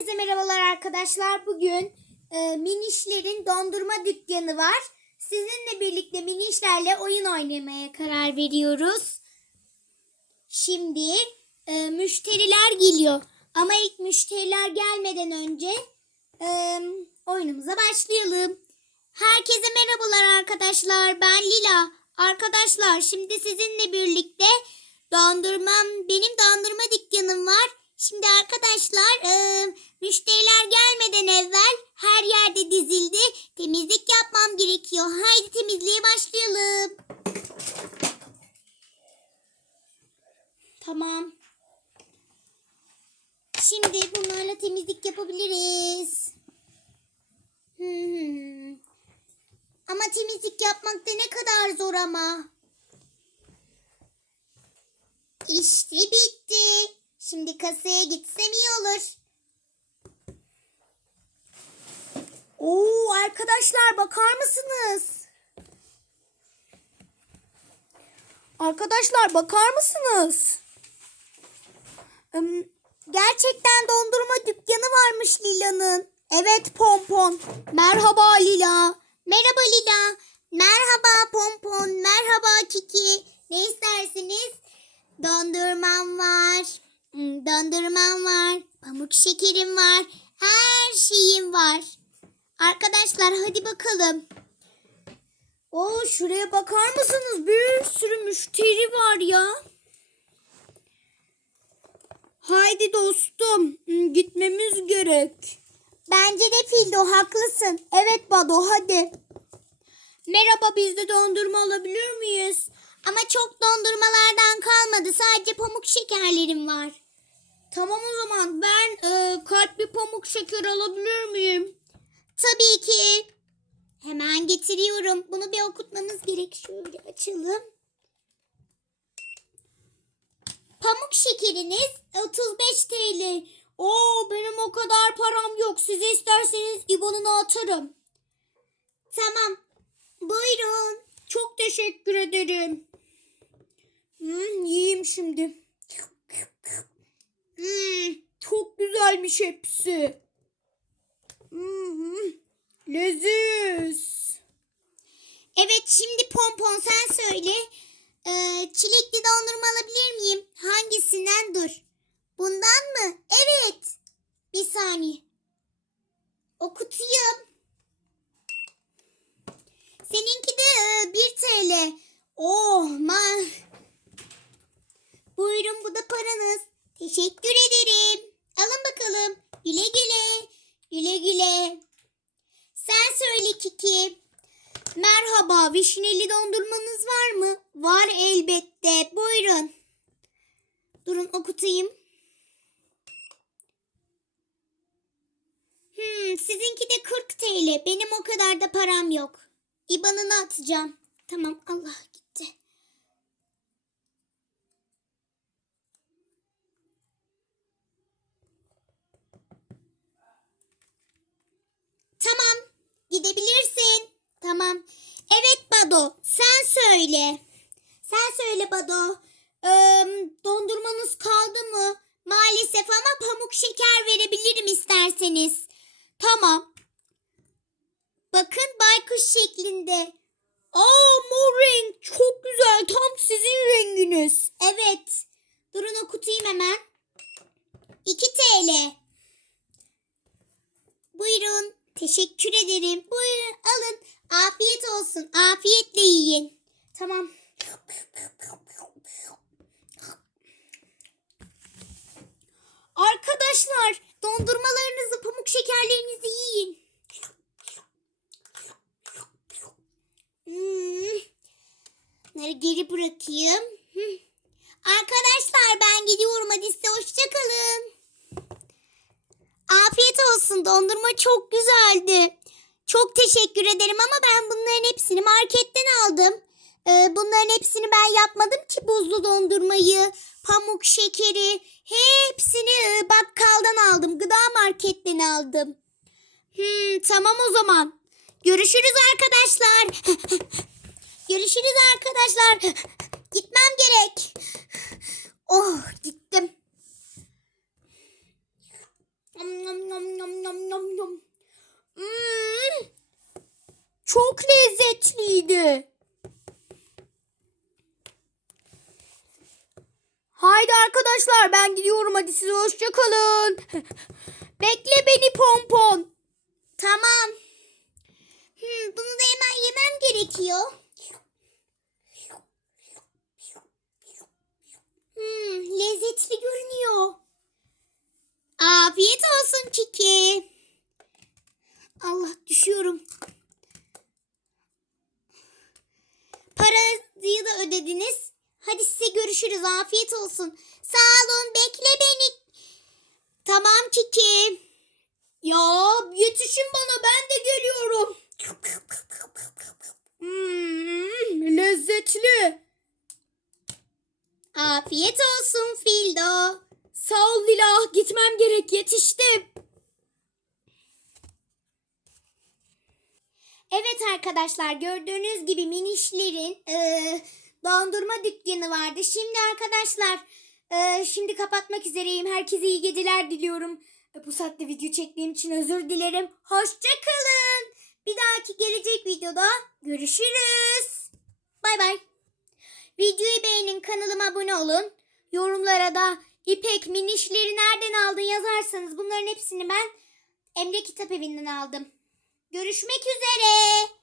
Herkese merhabalar arkadaşlar. Bugün e, Minişler'in dondurma dükkanı var. Sizinle birlikte Minişler'le oyun oynamaya karar veriyoruz. Şimdi e, müşteriler geliyor. Ama ilk müşteriler gelmeden önce e, oyunumuza başlayalım. Herkese merhabalar arkadaşlar. Ben Lila. Arkadaşlar şimdi sizinle birlikte dondurmam, benim dondurma dükkanım var. Şimdi arkadaşlar müşteriler gelmeden evvel her yerde dizildi. Temizlik yapmam gerekiyor. Haydi temizliğe başlayalım. Tamam. Şimdi bunlarla temizlik yapabiliriz. Ama temizlik yapmak da ne kadar zor ama. İşte bitti. Şimdi kasaya gitsem iyi olur. Oo arkadaşlar bakar mısınız? Arkadaşlar bakar mısınız? Gerçekten dondurma dükkanı varmış Lila'nın. Evet Pompon. Merhaba Lila. Merhaba Lila. Merhaba Pompon. Merhaba Kiki. Ne istersiniz? Dondurmam var. Dondurmam var. Pamuk şekerim var. Her şeyim var. Arkadaşlar hadi bakalım. Oo şuraya bakar mısınız? Bir sürü müşteri var ya. Haydi dostum, gitmemiz gerek. Bence de Fildo haklısın. Evet Bado hadi. Merhaba biz de dondurma alabilir miyiz? Ama çok dondurmalardan kalmadı. Sadece pamuk şekerlerim var. Tamam o zaman ben e, kalpli pamuk şeker alabilir miyim? Tabii ki. Hemen getiriyorum. Bunu bir okutmamız gerek. Şöyle açalım. Pamuk şekeriniz 35 TL. Oo benim o kadar param yok. Size isterseniz İBAN'ını atarım. Tamam. Buyurun. Çok teşekkür ederim. Hmm, yiyeyim şimdi. Hmm, çok güzelmiş hepsi. Hmm, leziz. Evet şimdi Pompon sen söyle. Ee, çilekli dondurma alabilir miyim? Hangisinden dur? Bundan mı? Evet. Bir saniye. Okutayım. Seninki de e, 1 TL. Oh man. Buyurun bu da paranız. Teşekkür ederim. Alın bakalım. Güle güle. Güle güle. Sen söyle Kiki. Merhaba, vişneli dondurmanız var mı? Var elbette. Buyurun. Durun okutayım. Hmm, sizinki de 40 TL. Benim o kadar da param yok. İban'ını atacağım. Tamam, Allah gitti. Tamam, gidebilirsin. Tamam. Evet Bado, sen söyle. Sen söyle Bado. Ee, dondurmanız kaldı mı? Maalesef ama pamuk şeker verebilirim isterseniz. Tamam. Bakın baykuş şeklinde. Aa mor renk çok güzel tam sizin renginiz. Evet. Durun okutayım hemen. 2 TL. Buyurun. Teşekkür ederim. Buyurun alın. Afiyet olsun. Afiyetle yiyin. Tamam. Arkadaşlar dondurmalarınızı, pamuk şekerlerinizi yiyin. Hmm. Bunları geri bırakayım. Hmm. Arkadaşlar ben gidiyorum. Hadi size hoşçakalın. Afiyet olsun. Dondurma çok güzeldi. Çok teşekkür ederim ama ben bunların hepsini marketten aldım. Ee, bunların hepsini ben yapmadım ki buzlu dondurmayı, pamuk şekeri hepsini e, bakkaldan aldım. Gıda marketten aldım. Hmm, tamam o zaman. Görüşürüz arkadaşlar. Görüşürüz arkadaşlar. Gitmem gerek. Oh gittim. Çok lezzetliydi. Haydi arkadaşlar ben gidiyorum hadi size hoşça kalın. Bekle beni pompon. Tamam. Hmm, bunu da hemen yemem gerekiyor. Hmm, lezzetli görünüyor. Afiyet olsun Çiki. Allah düşüyorum. Parayı da ödediniz. Hadi size görüşürüz. Afiyet olsun. Sağ olun. Bekle beni. Tamam Kiki. Ya yetişin bana ben de geliyorum. Hmm, lezzetli. Afiyet olsun Fildo. Sağ ol Lila. Gitmem gerek. Yetiştim. Evet arkadaşlar gördüğünüz gibi minişlerin eee, dondurma dükkanı vardı. Şimdi arkadaşlar eee, şimdi kapatmak üzereyim. Herkese iyi geceler diliyorum. E, Bu saatte video çektiğim için özür dilerim. Hoşçakalın. Bir dahaki gelecek videoda görüşürüz. Bay bay. Videoyu beğenin, kanalıma abone olun. Yorumlara da İpek minişleri nereden aldın yazarsanız bunların hepsini ben Emre Kitap Evi'nden aldım. Görüşmek üzere.